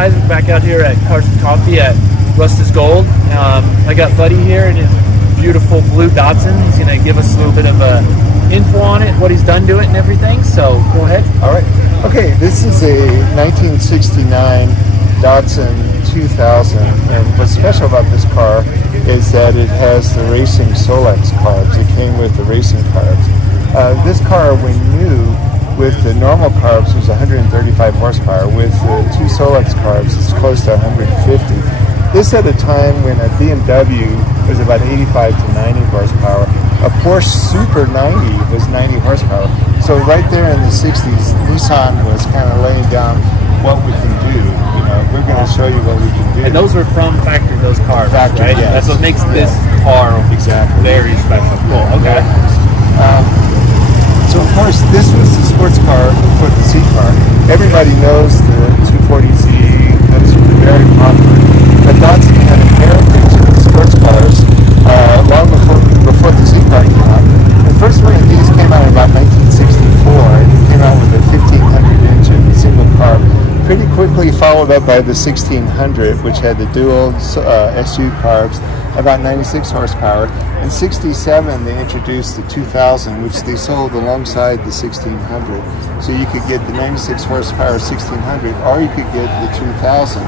guys, we're back out here at Cars and Coffee at Rust is Gold. I got Buddy here in his beautiful blue Datsun. He's going to give us a little bit of info on it, what he's done to it and everything, so go ahead. All right. Okay, this is a 1969 Datsun 2000, and what's special about this car is that it has the racing Solex carbs. It came with the racing carbs. This car, when new, with the normal carbs, was 135 horsepower. With the two Solex carbs, it's close to 150. This at a time when a BMW was about 85 to 90 horsepower. A Porsche Super 90 was 90 horsepower. So right there in the 60s, Nissan was kind of laying down what we can do. You know, we're going to show you what we can do. And those were from factory, those cars, factory, right? Yes. That's what makes this car exactly very special. Cool, okay. So of course, this was the sports car for the Z car. Everybody knows the 240Z, those were very popular. But Datsun had a heritage of sports cars long before the Z car came out. The first one of these came out in about 1964, and it came out with a 1500 engine single car. Pretty quickly followed up by the 1600, which had the dual SU carbs, about 96 horsepower. In '67, they introduced the 2000, which they sold alongside the 1600. So you could get the 96 horsepower 1600, or you could get the 2000.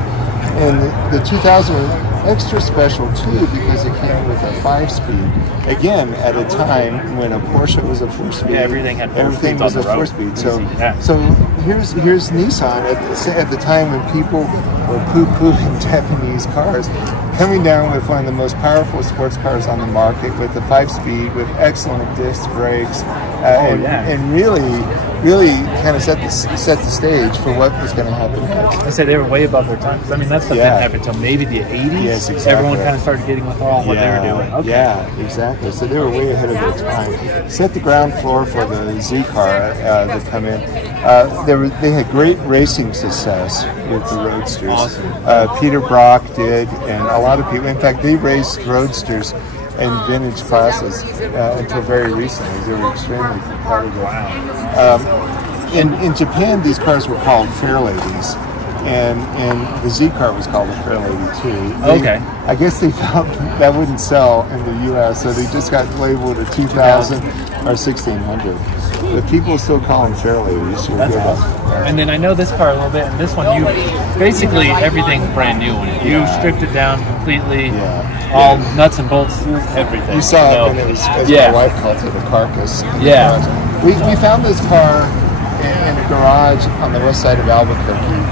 And the 2000 was extra special too because it came with a 5-speed. Again, at a time when a Porsche was a 4-speed. Yeah, everything had 4 everything speeds was on the a road. 4-speed. So Here's Nissan at the time when people were poo-pooing Japanese cars, coming down with one of the most powerful sports cars on the market with a 5-speed with excellent disc brakes, and really kind of set the stage for what was going to happen next. I said they were way above their time. I mean, that stuff didn't happen until maybe the 80s. Yes, exactly. Everyone kind of started getting with all what they were doing. Okay. Yeah, exactly. So they were way ahead of their time. Set the ground floor for the Z car that come in. They had great racing success with the Roadsters. Awesome. Peter Brock did, and a lot of people. In fact, they raced Roadsters in vintage classes until very recently. They were extremely competitive. Wow. In Japan, these cars were called Fair Ladies, and the Z car was called a Fair Lady too. Okay. I guess they felt that wouldn't sell in the U.S., so they just got labeled a 2000 or 1600. But people still call them Fair Ladies. That's awesome. And then I know this car a little bit, and this one, you basically everything's brand new in it. You stripped it down completely, all nuts and bolts, everything. You saw it when it was, as my wife called it, a carcass. Yeah. We found this car in a garage on the west side of Albuquerque.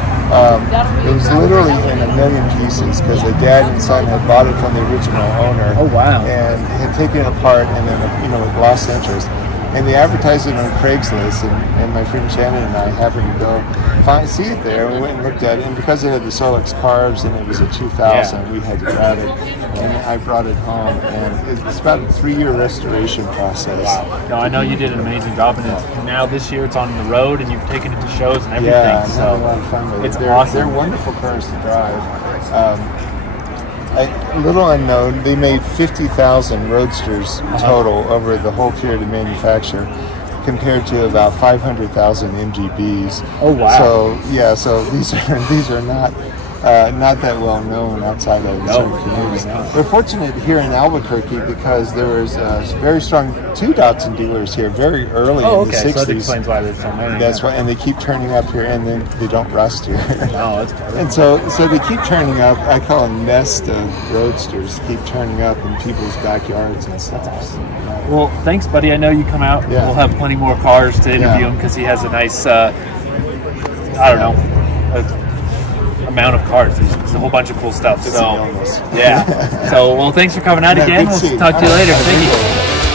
It was literally in a million pieces because the dad and son had bought it from the original owner. Oh wow! And had taken it apart and then it lost interest. And they advertised it on Craigslist, and my friend Shannon and I happened to go see it there. And we went and looked at it, and because it had the Solex carbs and it was a 2000, we had to grab it. And I brought it home, and it's about a 3-year restoration process. Wow. No, I know you did an amazing job, and now this year it's on the road, and you've taken it to shows and everything. Yeah, I'm so having a lot of fun with it. It's awesome. They're wonderful cars to drive. A little unknown, they made 50,000 Roadsters total over the whole period of manufacture, compared to about 500,000 MGBs. Oh wow! So these are not that well known outside of certain communities. We're fortunate here in Albuquerque because there was very strong 2 Datsun dealers here very early in the 60s. So that explains why there's so many. That's right, and they keep turning up here, and then they don't rust here. No, that's perfect. And so they keep turning up. I call them nest of Roadsters. Keep turning up in people's backyards and stuff. That's awesome. Well, thanks, buddy. I know you come out. Yeah. We'll have plenty more cars to interview him because he has a nice, amount of cars. It's a whole bunch of cool stuff. So, yeah. So, well, thanks for coming out again. We'll talk to you later. Thank you.